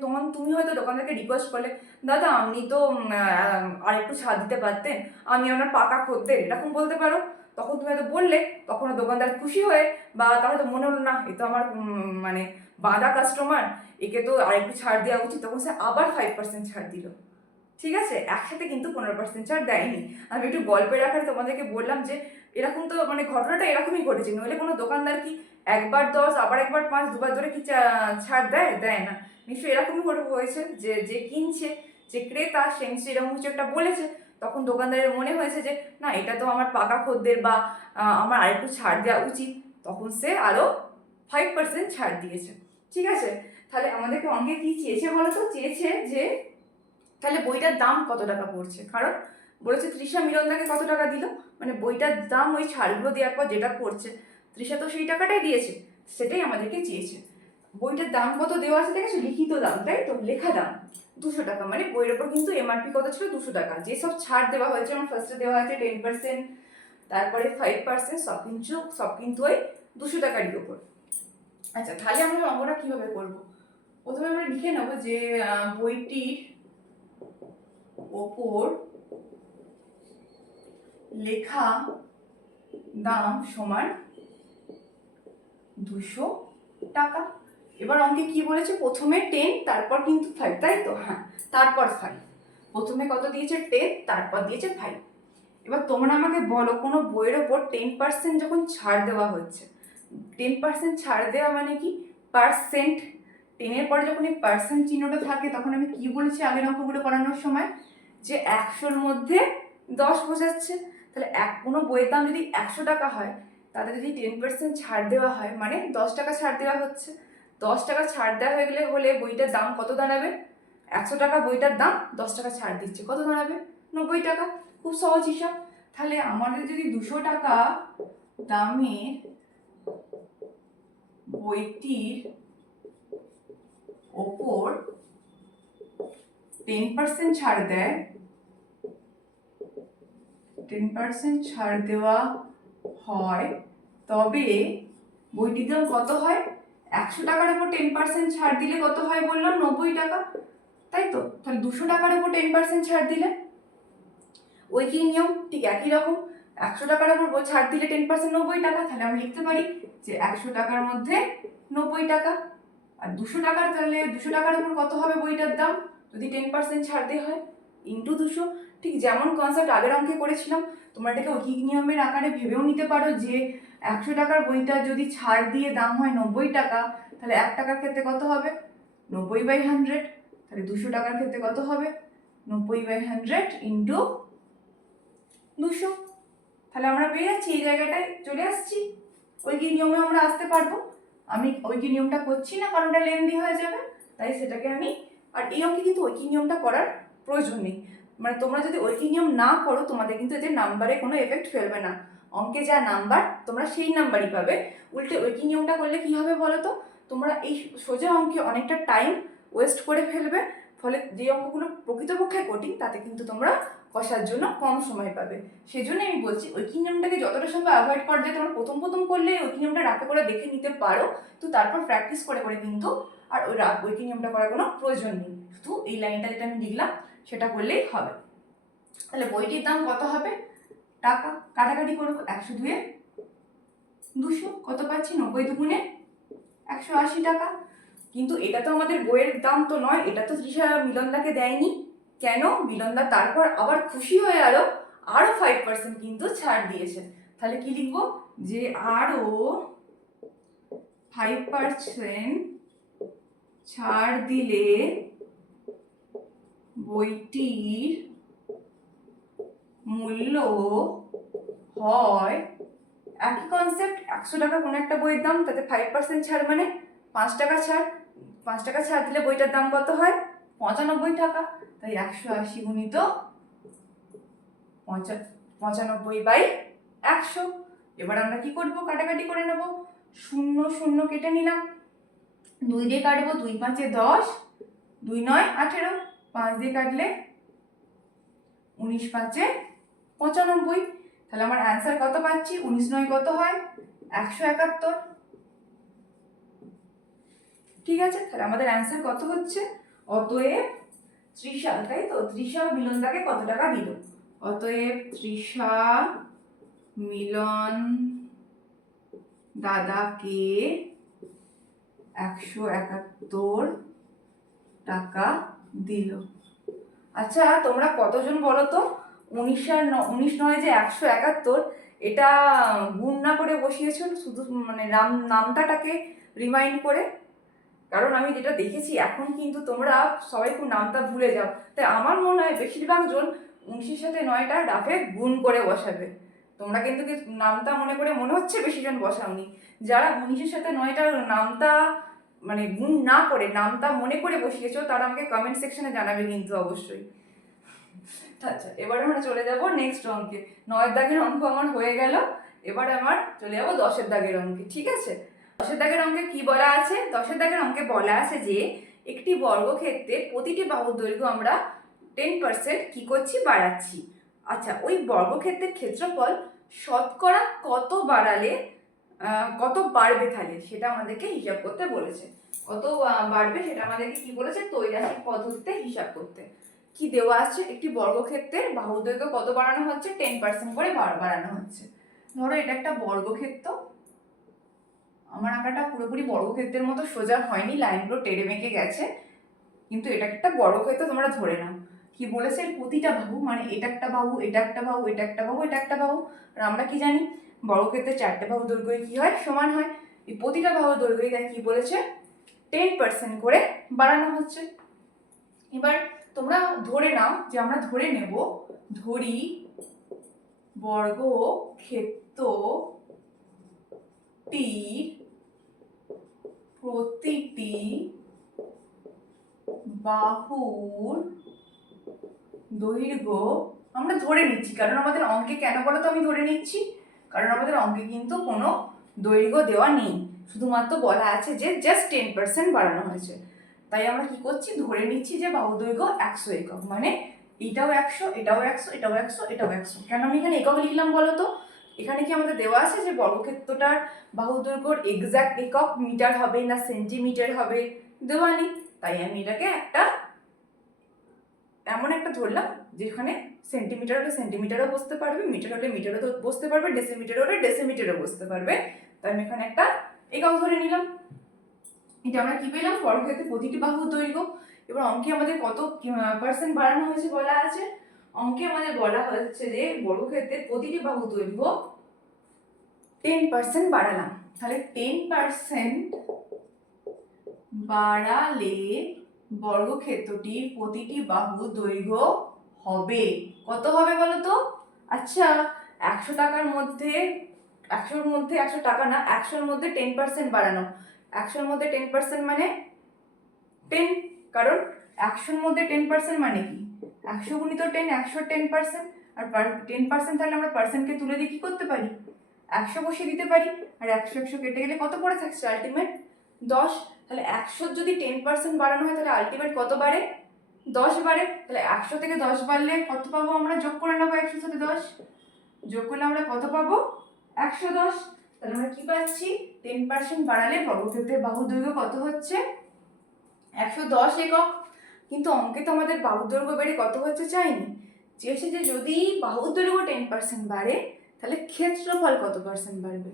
তখন তুমি হয়তো দোকানদারকে রিকোয়েস্ট করলে, দাদা আপনি তো আর একটু ছাড় দিতে পারতেন, আমি আপনার পাকা খদ্দের, এরকম বলতে পারো। তখন তুমি হয়তো বললে, তখন দোকানদার খুশি হয়ে, বা তাহলে তো মনে হলো না এ তো আমার মানে বাঁধা কাস্টমার, একে তো আরেকটু ছাড় দেওয়া উচিত, তখন সে আবার 5% ছাড় দিল। ঠিক আছে, একসাথে কিন্তু 15% ছাড় দেয়নি। আমি একটু গল্পের আকারে তোমাদেরকে বললাম যে এরকম তো মানে ঘটনাটা এরকমই ঘটেছে, নইলে কোনো দোকানদার কি একবার 10 আবার একবার 5 দুবার ধরে কি ছাড় দেয়? দেয় না। নিশ্চয়ই এরকমই হয়েছে যে যে কিনছে, যে ক্রেতা, সে নিশ্চয়ই এরকম কিছু একটা বলেছে, তখন দোকানদারের মনে হয়েছে যে না এটা তো আমার পাকা খদ্দের, বা আমার আরেকটু ছাড় দেওয়া উচিত, তখন সে আরও 5% ছাড় দিয়েছে। ঠিক আছে, তাহলে আমাদেরকে অঙ্কে কি চেয়েছে বলো তো? চেয়েছে যে তাহলে বইটার দাম কত টাকা পড়ছে, কারণ বলেছে তৃষা মিলনদাকে কত টাকা দিল, মানে বইটার দাম ওই ছাড়গুলো দেওয়ার পর যেটা পড়ছে, তৃষা তো সেই টাকাটাই দিয়েছে, সেটাই আমাদেরকে চেয়েছে। বইটার দাম কত দেওয়া আছে দেখেছো? লিখিত দাম, তাই তো, লেখা দাম 200 টাকা, মানে বইয়ের ওপর কিন্তু এমআরপি কত ছিল? 200 টাকা। যেসব ছাড় দেওয়া হয়েছে, আমার ফার্স্টে দেওয়া হয়েছে 10%, তারপরে 5%, সব কিন্তু ওই 200 টাকারই ওপর। আচ্ছা, তাহলে আমরা অঙ্কটা কিভাবে করব? প্রথমে আমরা লিখে নেবো যে বইটির ওপর লেখা দাম সমান 200 টাকা। এবার অঙ্কে কি বলেছে? প্রথমে 10, তারপর কিন্তু 5, তাই তো? হ্যাঁ, তারপর 5। প্রথমে কত দিয়েছে? 10, তারপর দিয়েছে 5। এবার তোমরা আমাকে বলো, কোনো বইয়ের ওপর 10% যখন ছাড় দেওয়া হচ্ছে, 10% ছাড় দেওয়া মানে কি? পার্সেন্ট। 10-এর পরে যখন এই পার্সেন্ট চিহ্নটা থাকে, তখন আমি কি বলেছি আগের অঙ্কগুলো করানোর সময়? যে 100-র মধ্যে 10 বোঝাচ্ছে। তাহলে কোনো বইয়ের দাম যদি 100 টাকা হয়, তাতে যদি 10% ছাড় দেওয়া হয়, মানে 10 টাকা ছাড় দেওয়া হচ্ছে। 10 টাকা ছাড় দেওয়া হলে বইটার দাম কত দাঁড়াবে? 100 টাকা বইটার দাম, 10 টাকা ছাড় দিচ্ছে, কত দাঁড়াবে? 90 টাকা। খুব সহজ হিসাব। তাহলে আমাদের যদি 200 টাকা দামের বইটির ওপর 10% ছাড় দেয়, 10% ছাড় দেওয়া হয়, তবে বইটির দাম কত হয়? 100 টাকার উপর 10% ছাড় দিলে কত হয় বললাম? 90 টাকা, তাই তো? তাহলে 200 টাকার উপর 10% ছাড় দিলে ওই কি নিয়ম, ঠিক একই রকম। 100 টাকার উপর ছাড় দিলে 10% 90 টাকা। তাহলে আমি লিখতে পারি যে 100 টাকার মধ্যে 90 টাকা। আর 200 টাকার, তাহলে 200 টাকার উপর কত হবে বইটার দাম যদি 10% ছাড় দেওয়া হয়? ইন্টু 200। ঠিক যেমন কনসেপ্ট আগের অঙ্কে করেছিলাম, তোমরা এটাকে ঐকিক নিয়মের আকারে ভেবেও নিতে পারো যে 100 টাকার বইটা যদি ছাড় দিয়ে দাম হয় 90 টাকা, তাহলে 1 টাকার ক্ষেত্রে কত হবে? 90/100। তাহলে 200 টাকার ক্ষেত্রে কত হবে? 90/100 ইন্টু 200। তাহলে আমরা পেয়ে যাচ্ছি, এই জায়গাটায় চলে আসছি, ঐকিক নিয়মে আমরা আসতে পারবো। আমি ঐকিক নিয়মটা করছি না, কারণ ওটা লেন্দি হয়ে যাবে, তাই সেটাকে আমি, আর এই অঙ্কে কিন্তু ঐকিক নিয়মটা করার প্রয়োজন নেই। মানে তোমরা যদি ঐকিক নিয়ম না করো, তোমাদের কিন্তু এতে নাম্বারে কোনো এফেক্ট ফেলবে না। অঙ্কে যা নাম্বার, তোমরা সেই নাম্বারই পাবে। উল্টে ঐকিক নিয়মটা করলে কি হবে বলো তো? তোমরা এই সোজা অঙ্কে অনেকটা টাইম ওয়েস্ট করে ফেলবে, ফলে যে অঙ্কগুলো প্রকৃতপক্ষে কঠিন, তাতে কিন্তু তোমরা কষার জন্য কম সময় পাবে। সেই জন্য আমি বলছি ঐকিক নিয়মটাকে যতটা সম্ভব অ্যাভয়েড করা যায়। তোমরা প্রথম করলে ঐকিক নিয়মটা রাতে করে দেখে নিতে পারো, তো তারপর প্র্যাকটিস করে করে কিন্তু আর ওই ঐকিক নিয়মটা করার কোনো প্রয়োজন নেই। শুধু এই লাইনটা যেটা আমি লিখলাম সেটা করলেই হবে। তাহলে বইটির দাম কত হবে? টাকা কাটাকাটি করবো, 102 এ 200, কত পাচ্ছি? 90 × 180 টাকা। কিন্তু এটা তো আমাদের বইয়ের দাম তো নয়, এটা তো তৃষা মিলনদাকে দেয়নি। কেন? মিলনদা তারপর আবার খুশি হয়ে আরো 5% কিন্তু ছাড় দিয়েছে। তাহলে কি লিখবো? যে আরো 5% ছাড় দিলে বইটির মূল্য হয়, একই কনসেপ্ট, 100 টাকা কোনো একটা বইয়ের দাম, তাতে 5% ছাড় মানে 5 টাকা ছাড়। 5 টাকা ছাড় দিলে বইটার দাম কত হয়? 95 টাকা। তাই 180 গুণিত 95/100। এবার আমরা কি করব? কাটাকাটি করে নেব। 0 0 কেটে নিলাম, 2 দিয়ে কাটবো, 2 5 এ 10, 2 9 18, 5 দিয়ে কাটলে 19 5 এ 95। তাহলে আমার অ্যান্সার কত পাচ্ছি? 19 9 কত হয়? 171। ঠিক আছে, তাহলে আমাদের অ্যান্সার কত হচ্ছে? অতএব তৃষা, তাই তো, তৃষা মিলনদাকে কত টাকা দিল? অতএব তৃষা মিলন দাদাকে 171 টাকা দিল। আচ্ছা তোমরা কতজন বলো তো? 19 নয় যে 171, এটা গুণ না করে বসিয়েছো, শুধু মানে নামতাটাকে রিমাইন্ড করে। কারণ আমি যেটা দেখেছি এখন কিন্তু তোমরা সবাই খুব নামতা ভুলে যাও, তাই আমার মনে হয় বেশিরভাগ জন 19-এর সাথে 9টা ডাফে গুণ করে বসাবে। তোমরা কিন্তু নামতা মনে করে মনে হচ্ছে বেশি জন বসাওনি। যারা 19-এর সাথে 9টার নামতা মানে গুণ না করে নামতা মনে করে বসিয়েছো তারা আমাকে কমেন্ট সেকশনে জানাবে কিন্তু অবশ্যই। আচ্ছা এবার আমরা চলে যাব নেক্সট অঙ্কে। 9 দাগের অঙ্ক আমার হয়ে গেল, এবার আমার চলে যাবো 10 দাগের অঙ্কে। ঠিক আছে, 10 দাগের অঙ্কে কি বলা আছে? 10 দাগের অঙ্কে বলা আছে যে একটি বর্গক্ষেত্রের প্রতিটি বাহুর দৈর্ঘ্য আমরা 10% কি করছি? বাড়াচ্ছি। আচ্ছা ওই বর্গক্ষেত্রের ক্ষেত্রফল শতকরা কত বাড়ালে কত বাড়বে, তাহলে সেটা আমাদেরকে হিসাব করতে বলেছে। কত বাড়বে সেটা আমাদেরকে কি বলেছে? ত্রৈরাশিক পদ্ধতিতে হিসাব করতে। কি দেওয়া আছে? একটি বর্গক্ষেত্রের বাহু দৈর্ঘ্য কত বাড়ানো হচ্ছে? 10% করে বাড়ানো হচ্ছে। ধরো এটা একটা বর্গক্ষেত্র, আমার আঁকাটা পুরোপুরি বর্গক্ষেত্রের মতো সোজা হয়নি, লাইনগুলো টেড়ে বেঁকে গেছে, কিন্তু এটা একটা বর্গক্ষেত্র তোমরা ধরে নাও। কি বলেছে? প্রতিটা বাহু মানে এটা একটা বাহু, এটা একটা বাহু, এটা একটা বাহু, এটা একটা বাহু। আর আমরা কি জানি বর্গক্ষেত্রে 4টে বাহু দৈর্ঘ্য কি হয়? সমান হয়। এই প্রতিটা বাহু দৈর্ঘ্য তাই কি বলেছে? 10% করে বাড়ানো হচ্ছে। এবার তোমরা ধরে নাও যে আমরা ধরে নেব, ধরি বর্গক্ষেত্রটির প্রতিটি বাহুর দৈর্ঘ্য আমরা ধরে নিচ্ছি। কারণ আমাদের অঙ্কে কেন বলো তো আমি ধরে নিচ্ছি? কারণ আমাদের অঙ্কে কিন্তু কোনো দৈর্ঘ্য দেওয়া নেই, শুধুমাত্র বলা আছে যে জাস্ট 10% বাড়ানো হয়েছে। তাই আমরা কি করছি? ধরে নিচ্ছি যে বাহু দৈর্ঘ্য 100 একক, মানে এটাও 100, এটাও 100, এটাও 100, এটাও 100। কেন আমি এখানে একক লিখলাম বলো তো? এখানে কি আমাদের দেওয়া আছে যে বর্গক্ষেত্রটার বাহু দৈর্ঘ্যর এক্সাক্ট একক মিটার হবে না সেন্টিমিটার হবে? দেওয়া নেই। তাই আমি এটাকে একটা এমন একটা ধরলাম যেখানে সেন্টিমিটার হলে সেন্টিমিটারও বসতে পারবে, মিটার হলে মিটারও বসতে পারবে, ডেসিমিটার হলে ডেসিমিটারও বসতে পারবে। তাই আমি এখানে একটা একক ধরে নিলাম। এটা আমরা কি পেলাম? বর্গক্ষেত্রের প্রতিটি বাহুর দৈর্ঘ্য। এবার অঙ্কে আমাদের কত পার্সেন্ট বাড়ানো হয়েছে বলা আছে? অঙ্কে আমাদের বলা হচ্ছে যে বর্গক্ষেত্রের প্রতিটি বাহুর দৈর্ঘ্য 10% বাড়ালাম। তাহলে 10% বাড়ালে বর্গক্ষেত্রটির প্রতিটি বাহুর দৈর্ঘ্য হবে কত হবে বলো তো? আচ্ছা 100 টাকার মধ্যে 100-র মধ্যে 100 টাকা না, 100-র মধ্যে 10% বাড়ানো। 100-র মধ্যে 10% মানে 10, কারণ 100-র মধ্যে 10% মানে কি? 100 গুণিত 10, 100 10%। আর 10% তাহলে আমরা পার্সেন্টকে তুলে দিয়ে কি করতে পারি? 100 বসিয়ে দিতে পারি। আর 100 100 কেটে গেলে কত পড়ে থাকছে? আলটিমেট 10। তাহলে 100 যদি 10% বাড়ানো হয় তাহলে আলটিমেট কত বাড়ে? 10 বাড়ে। তাহলে 100 থেকে 10 বাড়লে কত পাবো? আমরা যোগ করে নেবো 100 সাথে 10, যোগ করলে আমরা কত পাবো? 110। তাহলে আমরা কি পাচ্ছি? 10% বাড়ালে বর্গক্ষেত্রের বাহুর দৈর্ঘ্য কত হচ্ছে? 110 একক। কিন্তু অঙ্কে তো আমাদের বাহুর দৈর্ঘ্য বেড়ে কত হচ্ছে চাইনি, চেয়েছে যে যদি বাহুর দৈর্ঘ্য 10% বাড়ে তাহলে ক্ষেত্রফল কত পার্সেন্ট বাড়বে।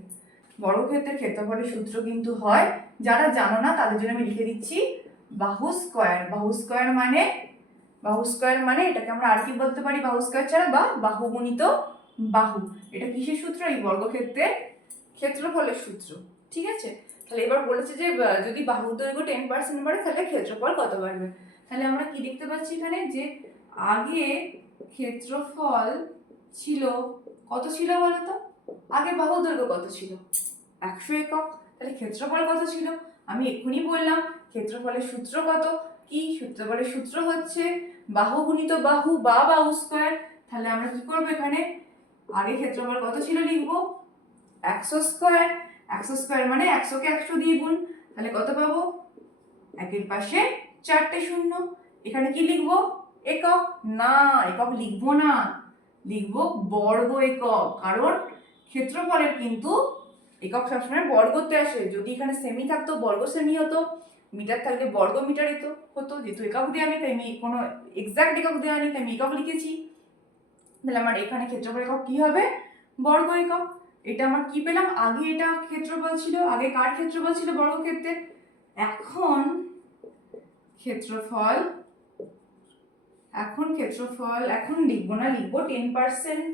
বর্গক্ষেত্রের ক্ষেত্রফলের সূত্র কিন্তু হয়, যারা জানো না তাদের জন্য আমি লিখে দিচ্ছি, বাহু স্কয়ার। বাহু স্কয়ার মানে এটাকে আমরা আর কি বলতে পারি বাহু স্কয়ার ছাড়া? বা বাহু গুণিত বাহু। এটা কিসের সূত্র? এই বর্গক্ষেত্রের ক্ষেত্রফলের সূত্র। ঠিক আছে, তাহলে এবার বলেছে যে যদি বাহুর দৈর্ঘ্য 10% বাড়ে তাহলে ক্ষেত্রফল কত বাড়বে। তাহলে আমরা কি দেখতে পাচ্ছি এখানে? যে আগে ক্ষেত্রফল ছিল কত ছিল বলতো? আগে বাহুর দৈর্ঘ্য কত ছিল? 100 একক। তাহলে ক্ষেত্রফল কত ছিল? আমি এক্ষুনি বললাম ক্ষেত্রফলের সূত্র কত। কি ক্ষেত্রফলের সূত্র? হচ্ছে বাহু গুণিত বাহু বা বাহু স্কয়ার। তাহলে আমরা কি করবো? এখানে আগে ক্ষেত্রফল কত ছিল লিখবো 100 স্কয়ার। 100 স্কয়ার মানে 100-কে 100 দিয়ে গুণ, তাহলে কত পাবো? একের পাশে 4টে শূন্য। এখানে কি লিখবো? একক না, একক লিখবো না, লিখবো বর্গ একক। কারণ ক্ষেত্রফলের কিন্তু একক সবসময় বর্গতে আসে। যদি এখানে সেমি থাকতো বর্গ সেমি হতো, মিটার থাকলে বর্গ মিটার হতো। যেহেতু একক দেওয়া নেই তাই আমি কোনো এক্সাক্ট একক দেওয়া নেই তাই আমি একক লিখেছি। তাহলে আমার এখানে ক্ষেত্রফল একক কি হবে? বর্গ একক। এটা আমার কি পেলাম, আগে এটা ক্ষেত্রফল ছিল, আগে কার ক্ষেত্রফল ছিল বর্গক্ষেত্রের, এখন ক্ষেত্রফল, এখন লিখবো না, লিখবো 10%,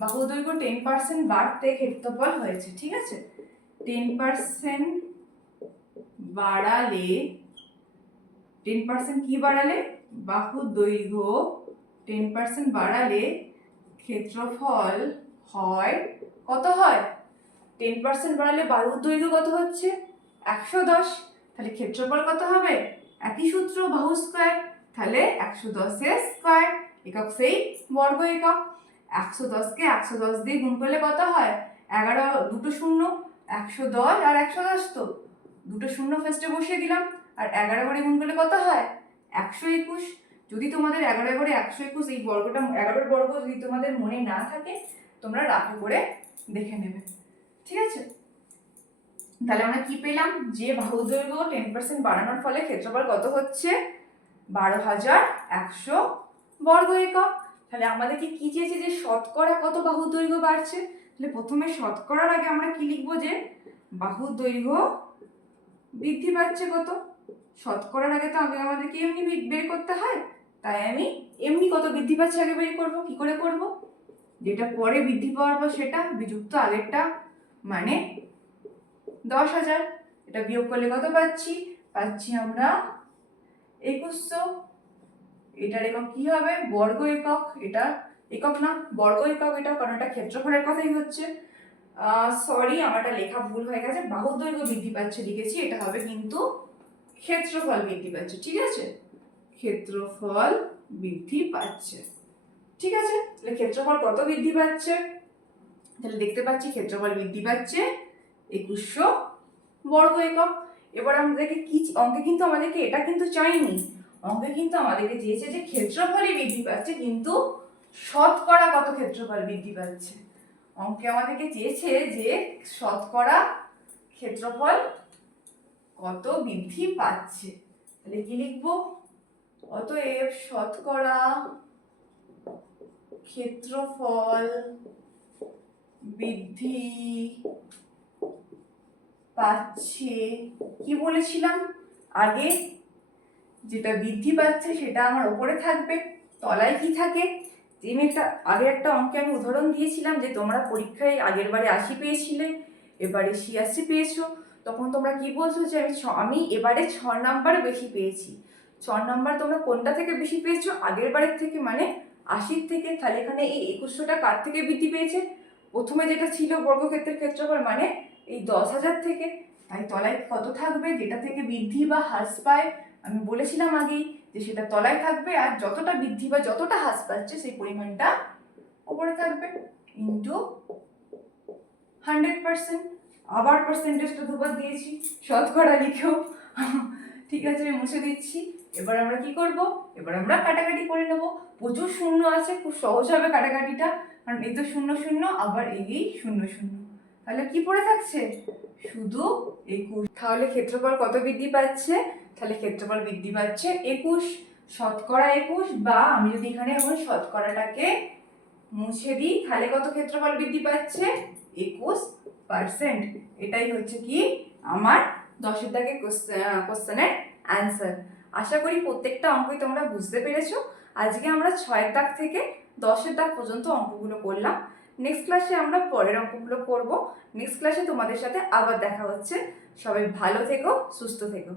বাহু দৈর্ঘ্য 10% বাড়তে ক্ষেত্রফল হয়েছে, ঠিক আছে। 10% বাড়ালে, 10% কি বাড়ালে, বাহু দৈর্ঘ্য 10% বাড়ালে ক্ষেত্রফল হয়, কত হয়, 10% বাড়ালে বাহুর দৈর্ঘ্য কত হচ্ছে 110, তাহলে ক্ষেত্রফল কত হবে, একই সূত্র, বাহু স্কয়ার, তাহলে 110 স্কয়ার, একক সেই বর্গ একক। 110 কে 110 দিয়ে গুণ করলে কত হয়, 11, দুটো শূন্য, 110 আর 110, তো দুটো শূন্য ফার্স্টে বসিয়ে দিলাম, আর 11 করে গুণ করলে কত হয় 121। যদি তোমাদের 11 করে 121 এই বর্গটা 11 বর্গ যদি তোমাদের মনে না থাকে, তোমরা রাফে করে দেখে নেবে, ঠিক আছে। তাহলে আমরা কি পেলাম, যে বাহু দৈর্ঘ্য 10% বাড়ানোর ফলে ক্ষেত্রফল কত হচ্ছে 12,100 বর্গ একক। তাহলে আমাদেরকে কি চেয়েছে, যে শতকরা কত বাহু দৈর্ঘ্য বাড়ছে, তাহলে প্রথমে শতকরার আগে আমরা কি লিখবো, যে বাহু দৈর্ঘ্য বৃদ্ধি পাচ্ছে কত, শতকরার আগে তো আগে আমাদেরকে এমনি বের করতে হয়, তাই আমি এমনি কত বৃদ্ধি পাচ্ছে আগে বের করব। কি করে করব, যেটা পরে বৃদ্ধি পাওয়ার পর সেটা বিযুক্ত আগেরটা, মানে 10,000, এটা বিয়োগ করলে কত পাচ্ছি আমরা 2100। এটার একক কি হবে, বর্গ একক, এটা একক না বর্গ একক, এটা কারণ এটা ক্ষেত্রফলের কথাই হচ্ছে। সরি, আমারটা লেখা ভুল হয়ে গেছে, বাহু দৈর্ঘ্য বৃদ্ধি পাচ্ছে লিখেছি, এটা হবে কিন্তু ক্ষেত্রফল বৃদ্ধি পাচ্ছে, ঠিক আছে, ক্ষেত্রফল বৃদ্ধি পাচ্ছে, ঠিক আছে। তাহলে ক্ষেত্রফল কত বৃদ্ধি পাচ্ছে, তাহলে দেখতে পাচ্ছি ক্ষেত্রফল বৃদ্ধি পাচ্ছে 2100 বর্গ একক। এবার আমাদেরকে কি অঙ্কে কিন্তু আমাদেরকে এটা কিন্তু চাইনি, অঙ্কে কিন্তু আমাদেরকে চেয়েছে যে ক্ষেত্রফলই বৃদ্ধি পাচ্ছে, কিন্তু শতকরা কত ক্ষেত্রফল বৃদ্ধি পাচ্ছে। অঙ্কে আমাদেরকে চেয়েছে যে শতকরা ক্ষেত্রফল কত বৃদ্ধি পাচ্ছে, তাহলে কি লিখবো, অতএব শতকরা ক্ষেত্রফল বৃদ্ধি পাচ্ছে, কি বলেছিলাম আগে, যেটা বৃদ্ধি পাচ্ছে সেটা আমার উপরে থাকবে, তলায় কি থাকে, আগে একটা অঙ্কে আমি উদাহরণ দিয়েছিলাম যে তোমরা পরীক্ষায় আগের বারে 80 পেয়েছিলে, এবারে 86 পেয়েছো, তখন তোমরা কি বলছো যে আমি এবারে 6 নাম্বার বেশি পেয়েছি। 6 নাম্বার তোমরা কোনটা থেকে বেশি পেয়েছো, আগের বারের থেকে, মানে 80 থেকে। তাহলে এখানে এই 2100টা কার থেকে বৃদ্ধি পেয়েছে, প্রথমে যেটা ছিল বর্গক্ষেত্রের ক্ষেত্রফল, মানে এই 10,000 থেকে, তাই তলায় কত থাকবে, যেটা থেকে বৃদ্ধি বা হ্রাস পায়, আমি বলেছিলাম আগেই যে সেটা তলায় থাকবে, আর যতটা বৃদ্ধি বা যতটা হ্রাস পাচ্ছে সেই পরিমাণটা উপরে থাকবে, ইন্টু 100%। আবার পার্সেন্টেজটা দুবার দিয়েছি, শতকরা লিখেও, ঠিক আছে, আমি মুছে দিচ্ছি। এবার আমরা কি করব, এবার আমরা কাটাকাটি করে নেব, প্রচুর শূন্য আছে, খুব সহজ হবে কাটাকাটিটা, কারণ এই তো শূন্য শূন্য, আবার এই শূন্য শূন্য, তাহলে কি পড়ে থাকছে, শুধু 21। তাহলে ক্ষেত্রফল কত বৃদ্ধি পাচ্ছে, তাহলে ক্ষেত্রফল বৃদ্ধি পাচ্ছে 21, শতকরা 21, বা আমি যদি এখানে এখন শতকরাটাকে মুছে দিই, তাহলে কত ক্ষেত্রফল বৃদ্ধি পাচ্ছে 21%। এটাই হচ্ছে কি আমার 10 দাগের কোশ্চেনের অ্যান্সার। আশা করি প্রত্যেকটা অঙ্কই তোমরা বুঝতে পেরেছো। আজকে আমরা 6 দাগ থেকে 10 দাগ পর্যন্ত অঙ্কগুলো করলাম। নেক্সট ক্লাসে আমরা পরের অঙ্কগুলো করব। নেক্সট ক্লাসে তোমাদের সাথে আবার দেখা হচ্ছে। সবাই ভালো থেকো, সুস্থ থেকো।